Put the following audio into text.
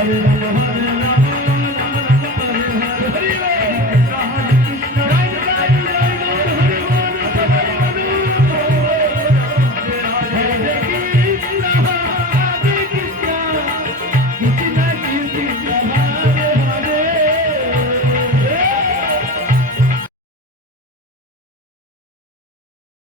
Hare Rama